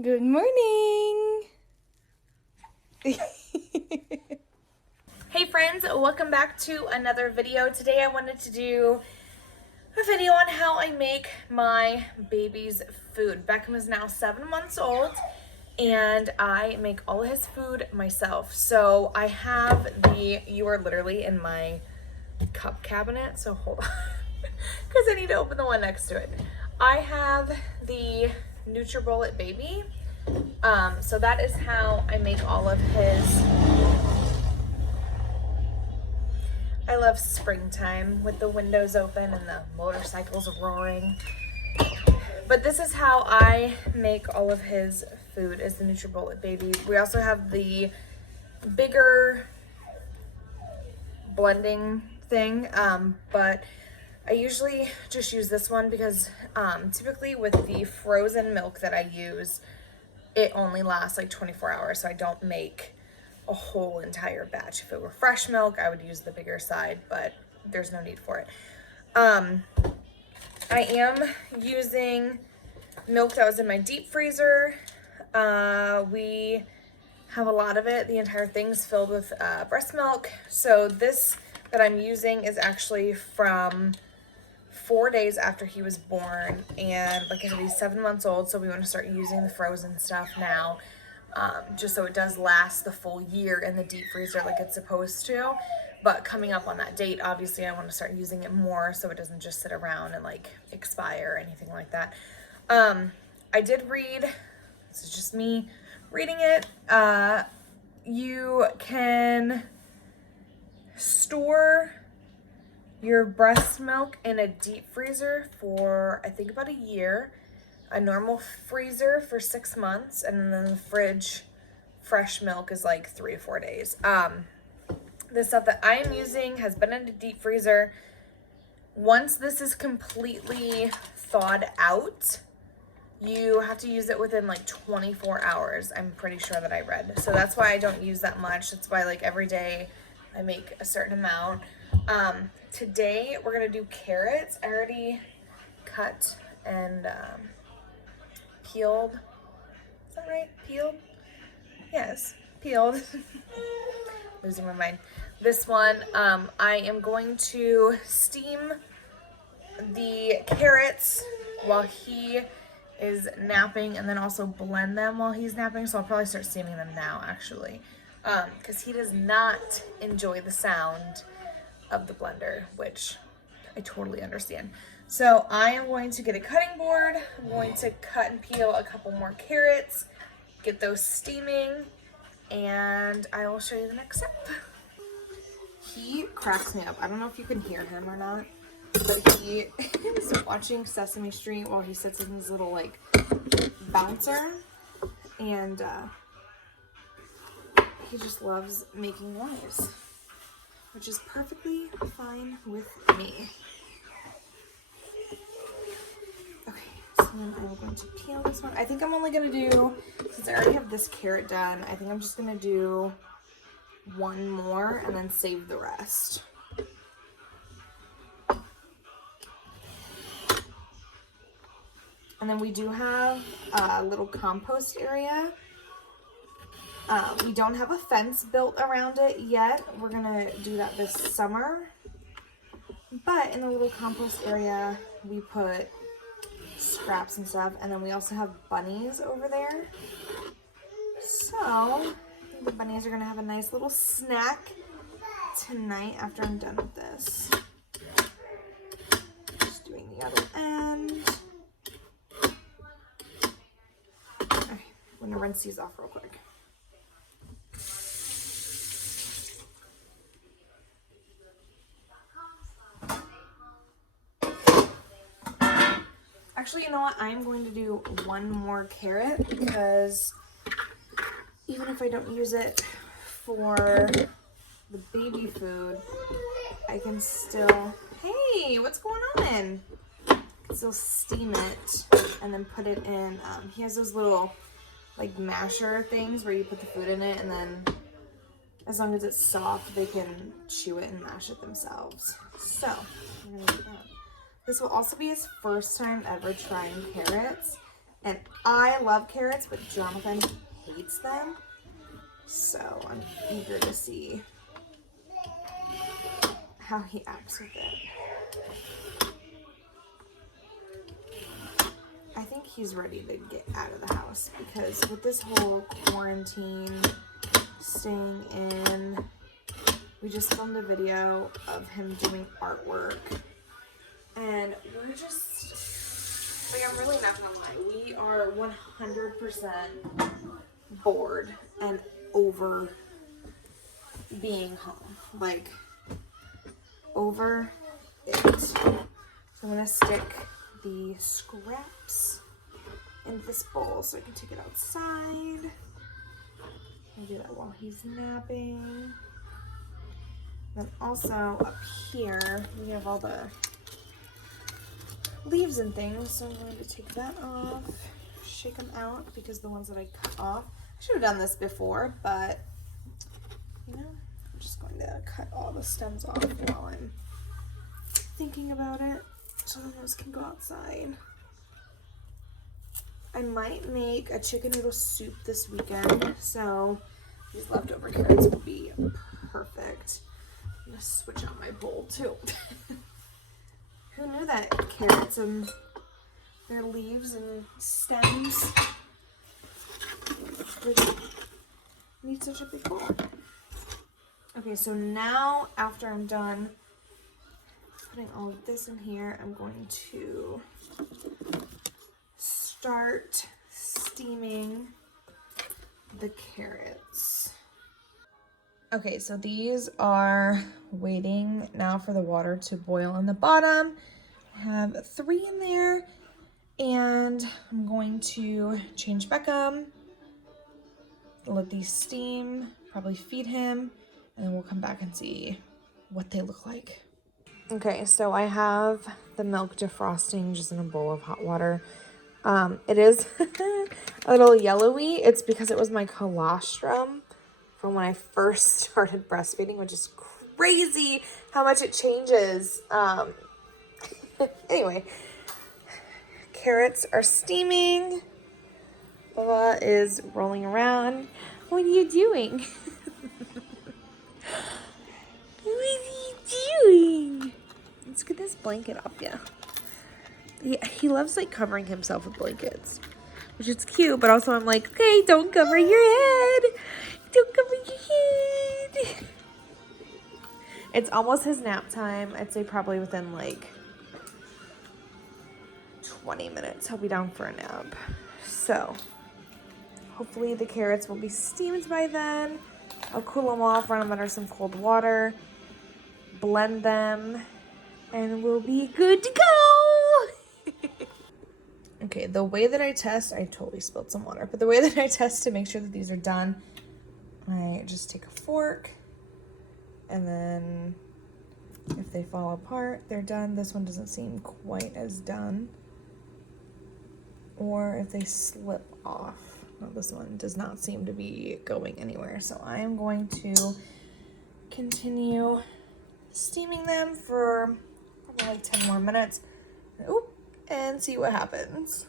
Good morning. Hey friends, welcome back to another video. Today I wanted to do a video on how I make my baby's food. Beckham is now 7 months old and I make all of his food myself. So I have you are literally in my cup cabinet, so hold on because I need to open the one next to it. I have the NutriBullet Baby. So that is how I make all of his. I love springtime with the windows open and the motorcycles roaring. But this is how I make all of his food, is the NutriBullet Baby. We also have the bigger blending thing, but I usually just use this one because typically with the frozen milk that I use, it only lasts like 24 hours, so I don't make a whole entire batch. If it were fresh milk, I would use the bigger side, but there's no need for it. I am using milk that was in my deep freezer. We have a lot of it. The entire thing's filled with breast milk. So this that I'm using is actually from 4 days after he was born, and like I said, he's 7 months old, so we want to start using the frozen stuff now, just so it does last the full year in the deep freezer like it's supposed to. But coming up on that date, obviously I want to start using it more so it doesn't just sit around and like expire or anything like that. I did read, this is just me reading it, you can store your breast milk in a deep freezer for I think about a year, a normal freezer for 6 months, and then the fridge fresh milk is like 3 or 4 days. The stuff that I am using has been in a deep freezer. Once this is completely thawed out, you have to use it within like 24 hours, I'm pretty sure that I read. So that's why I don't use that much. That's why like every day I make a certain amount. Today we're gonna do carrots. I already cut and peeled. Is that right? Peeled? Yes, peeled. Losing my mind. This one, I am going to steam the carrots while he is napping, and then also blend them while he's napping. So I'll probably start steaming them now, actually, because he does not enjoy the sound of the blender, which I totally understand. So I am going to get a cutting board. I'm going to cut and peel a couple more carrots, get those steaming, and I will show you the next step. He cracks me up. I don't know if you can hear him or not, but he is watching Sesame Street while he sits in his little like bouncer, and he just loves making noise, which is perfectly fine with me. Okay, so then I'm going to peel this one. I think I'm only going to do, since I already have this carrot done, I think I'm just going to do one more and then save the rest. And then we do have a little compost area. We don't have a fence built around it yet. We're gonna do that this summer. But in the little compost area, we put scraps and stuff. And then we also have bunnies over there. So the bunnies are gonna have a nice little snack tonight after I'm done with this. Just doing the other end. Okay, I'm gonna rinse these off real quick. Actually, you know what? I'm going to do one more carrot because even if I don't use it for the baby food, I can still, hey, what's going on? I can still steam it and then put it in, he has those little like masher things where you put the food in it, and then as long as it's soft, they can chew it and mash it themselves. So, I'm gonna do that. This will also be his first time ever trying carrots, And I love carrots, but Jonathan hates them. So I'm eager to see how he acts with it. I think he's ready to get out of the house because with this whole quarantine, staying in, we just filmed a video of him doing artwork. And we're just, like, I'm really not gonna lie, we are 100% bored and over being home. Like, over it. So I'm gonna stick the scraps into this bowl so I can take it outside. I'll do that while he's napping. Then also up here, we have all the leaves and things, so I'm going to take that off, shake them out, because the ones that I cut off, I should have done this before, but you know, I'm just going to cut all the stems off while I'm thinking about it, so then those can go outside. I might make a chicken noodle soup this weekend, so these leftover carrots will be perfect. I'm gonna switch out my bowl too. Who knew that carrots and their leaves and stems need such a big bowl? Okay, so now after I'm done putting all of this in here, I'm going to start steaming the carrots. Okay, so these are waiting now for the water to boil on the bottom. I have 3 in there, and I'm going to change Beckham, let these steam, probably feed him, and then we'll come back and see what they look like. Okay, so I have the milk defrosting just in a bowl of hot water. It is a little yellowy. It's because it was my colostrum from when I first started breastfeeding, which is crazy how much it changes. Anyway, carrots are steaming. Bella is rolling around. What are you doing? What are you doing? Let's get this blanket off you. He loves like covering himself with blankets, which is cute, but also I'm like, okay, don't cover your head. Don't cover your head. It's almost his nap time. I'd say probably within like 20 minutes he'll be down for a nap. So hopefully the carrots will be steamed by then. I'll cool them off, run them under some cold water, blend them, and we'll be good to go. Okay, the way that I test, I totally spilled some water, but the way that I test to make sure that these are done, I just take a fork, and then if they fall apart, they're done. This one doesn't seem quite as done. Or if they slip off. Well, this one does not seem to be going anywhere. So I am going to continue steaming them for probably like 10 more minutes. And see what happens.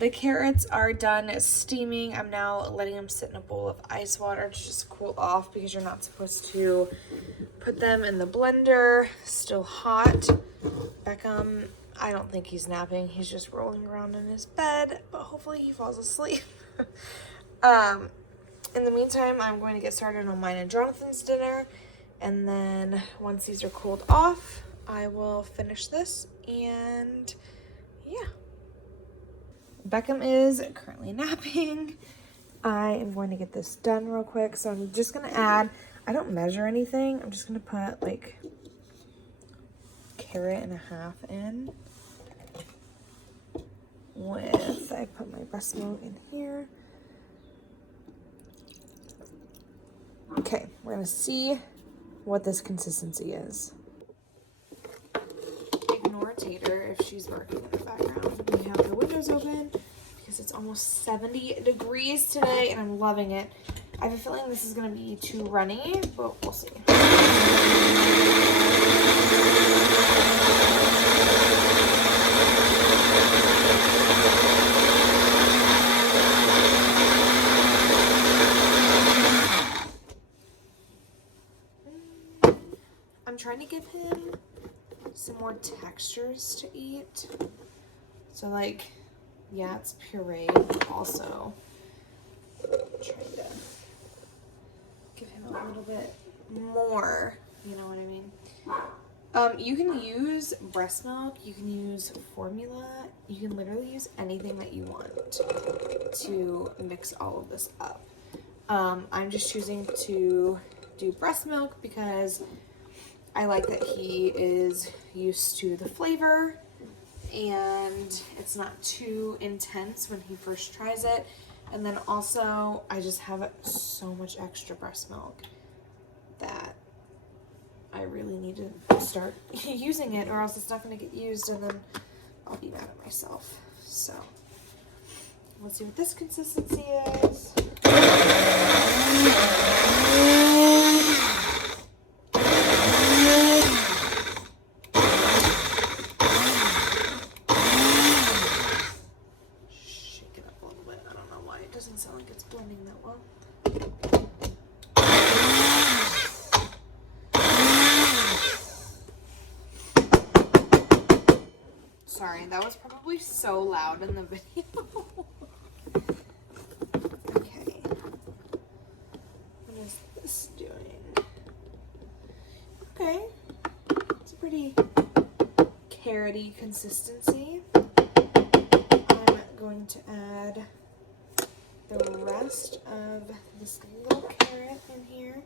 The carrots are done steaming. I'm now letting them sit in a bowl of ice water to just cool off because you're not supposed to put them in the blender. Still hot. Beckham, I don't think he's napping. He's just rolling around in his bed, but hopefully he falls asleep. In the meantime, I'm going to get started on mine and Jonathan's dinner. And then once these are cooled off, I will finish this and yeah. Beckham is currently napping. I am going to get this done real quick. So I'm just going to add, I don't measure anything. I'm just going to put like carrot and a half in with, I put my breast milk in here. Okay, we're going to see what this consistency is. Ignore Tater if she's barking in the background. We have the windows open because it's almost 70 degrees today and I'm loving it. I have a feeling this is going to be too runny, but we'll see. trying to give him some more textures to eat. So like, yeah, it's puree, but also trying to give him a little bit more, you know what I mean? You can use breast milk, you can use formula, you can literally use anything that you want to mix all of this up. I'm just choosing to do breast milk because I like that he is used to the flavor and it's not too intense when he first tries it. And then also I just have so much extra breast milk that I really need to start using it, or else it's not going to get used and then I'll be mad at myself. So let's see what this consistency is. Shake it up a little bit. I don't know why it doesn't sound like it's blending that well. Sorry, that was probably so loud in the video. Okay. What is this doing? Okay. It's a pretty carroty consistency. I'm going to add the rest of this little carrot in here.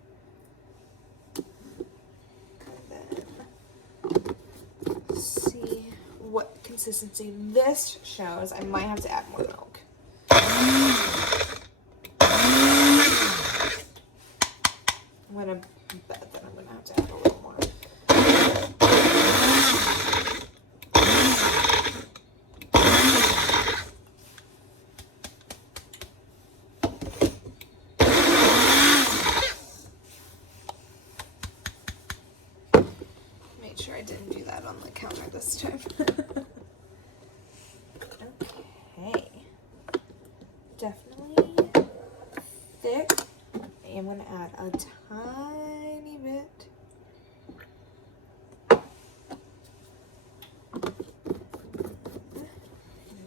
And then see what consistency this shows. I might have to add more milk. I'm gonna bet that I'm gonna have to add a little more. Make sure I didn't do that on the counter this time. Okay. Definitely thick. I am going to add a tiny bit. I'm going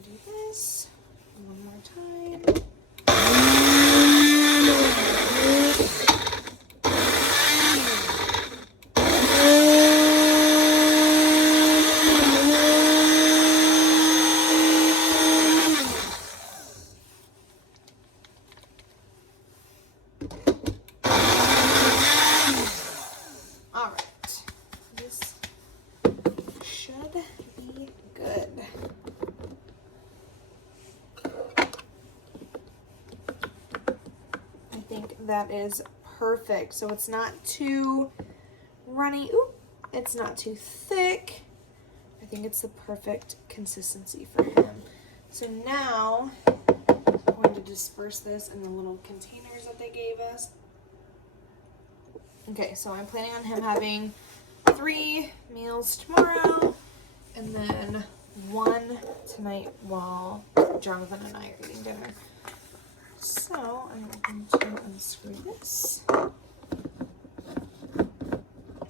to do this one more time. That is perfect. So it's not too runny. Ooh, it's not too thick. I think it's the perfect consistency for him. So now I'm going to disperse this in the little containers that they gave us. Okay, so I'm planning on him having 3 meals tomorrow and then 1 tonight while Jonathan and I are eating dinner. So I'm going to unscrew this.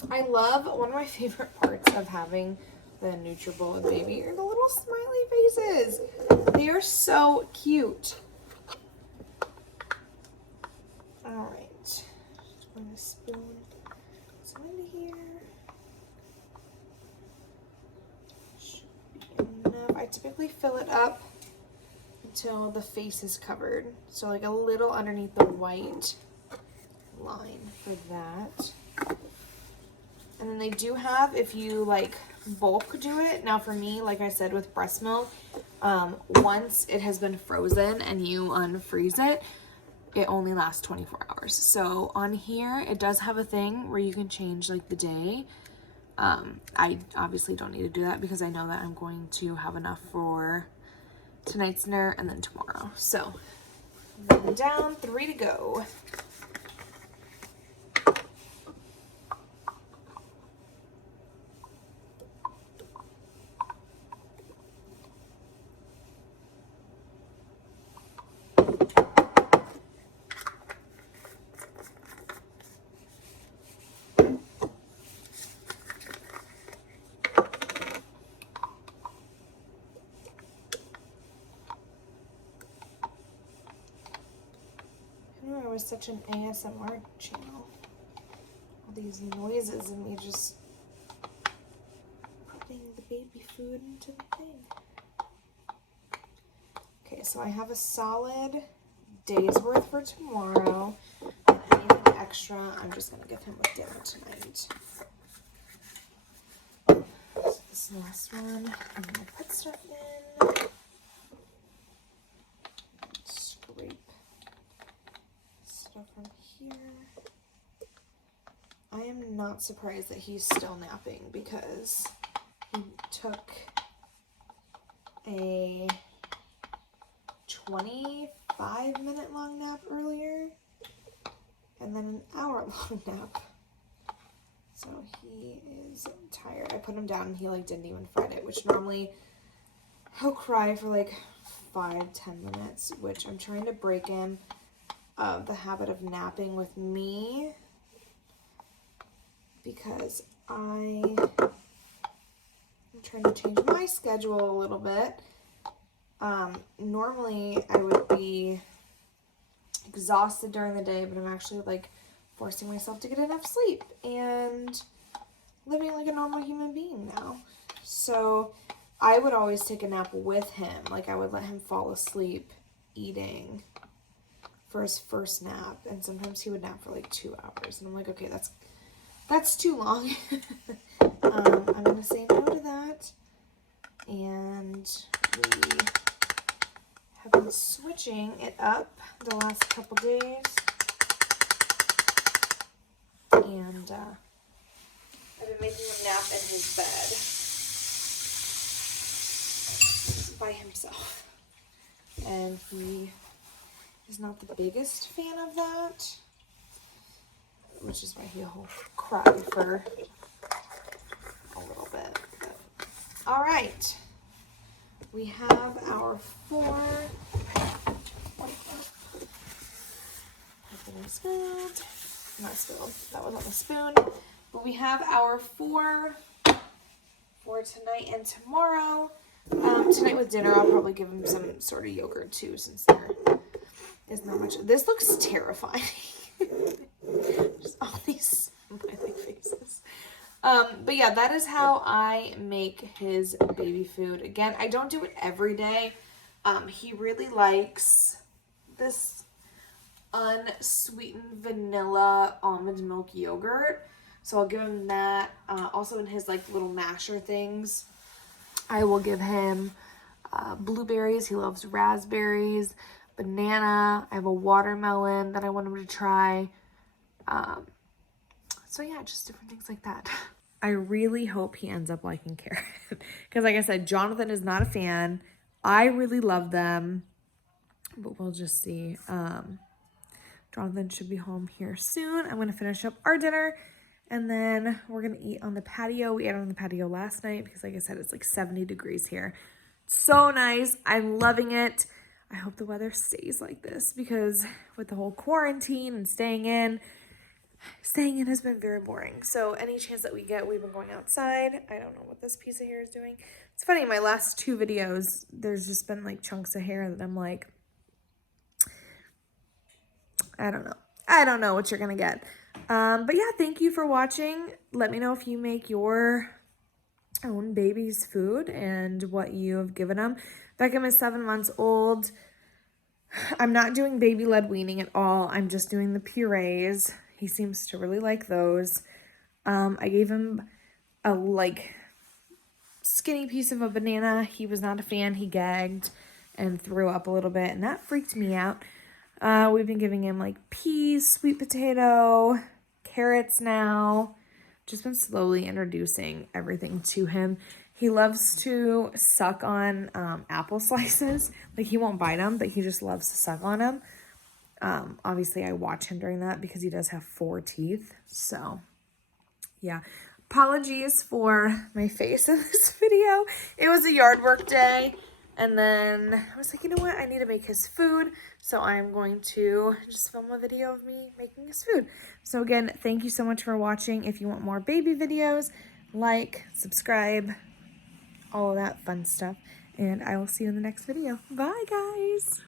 I love, one of my favorite parts of having the NutriBullet baby are the little smiley faces. They are so cute. All right, I'm going to spoon some into here. Should be enough. I typically fill it up until the face is covered. So like a little underneath the white line for that. And then they do have, if you like bulk do it. Now for me, like I said with breast milk, once it has been frozen and you unfreeze it, it only lasts 24 hours. So on here, it does have a thing where you can change like the day. I obviously don't need to do that because I know that I'm going to have enough for tonight's dinner and then tomorrow. So, one down, 3 to go. was such an ASMR channel. All these noises and me just putting the baby food into the thing. Okay, so I have a solid day's worth for tomorrow. Anything extra, I'm just gonna give him with dinner tonight. So this last one, I'm gonna put stuff in. Scrape stuff from here. I am not surprised that he's still napping because he took a 25-minute long nap earlier and then an hour-long nap. So he is tired. I put him down and he like didn't even fret it, which normally he'll cry for like 5-10 minutes, which I'm trying to break in the habit of napping with me because I'm trying to change my schedule a little bit. Normally I would be exhausted during the day, but I'm actually like forcing myself to get enough sleep and living like a normal human being now. So I would always take a nap with him. Like I would let him fall asleep eating for his first nap, and sometimes he would nap for like 2 hours, and I'm like, okay, that's too long. I'm gonna say no to that, and we have been switching it up the last couple days, and I've been making him nap in his bed by himself, and he is not the biggest fan of that, which is why he'll cry for a little bit. But, all right, we have our 4. Everything spilled. Not spilled. That was on the spoon. But we have our 4 for tonight and tomorrow. Tonight with dinner, I'll probably give him some sort of yogurt too, since there is not much. This looks terrifying. Just all these smiley faces. But yeah, that is how I make his baby food. Again, I don't do it every day. He really likes this unsweetened vanilla almond milk yogurt. So I'll give him that. Also in his like little masher things, I will give him blueberries. He loves raspberries, banana. I have a watermelon that I want him to try. So yeah, just different things like that. I really hope he ends up liking carrot. Because like I said, Jonathan is not a fan. I really love them. But we'll just see. Jonathan should be home here soon. I'm going to finish up our dinner. And then we're going to eat on the patio. We ate on the patio last night because like I said, it's like 70 degrees here. So nice. I'm loving it. I hope the weather stays like this because with the whole quarantine and staying in has been very boring. So any chance that we get, we've been going outside. I don't know what this piece of hair is doing. It's funny, my last 2 videos, there's just been like chunks of hair that I'm like, I don't know. I don't know what you're going to get. But yeah, thank you for watching. Let me know if you make your own baby's food and what you have given them. Beckham is 7 months old. I'm not doing baby-led weaning at all. I'm just doing the purees. He seems to really like those. I gave him a like skinny piece of a banana. He was not a fan. He gagged and threw up a little bit, and that freaked me out. We've been giving him like peas, sweet potato, carrots now. Just been slowly introducing everything to him. He loves to suck on apple slices. Like he won't bite them, but he just loves to suck on them. Obviously I watch him during that because he does have 4 teeth. So yeah, apologies for my face in this video. It was a yard work day. And then I was like, you know what? I need to make his food. So I'm going to just film a video of me making his food. So again, thank you so much for watching. If you want more baby videos, like, subscribe, all of that fun stuff. And I will see you in the next video. Bye, guys.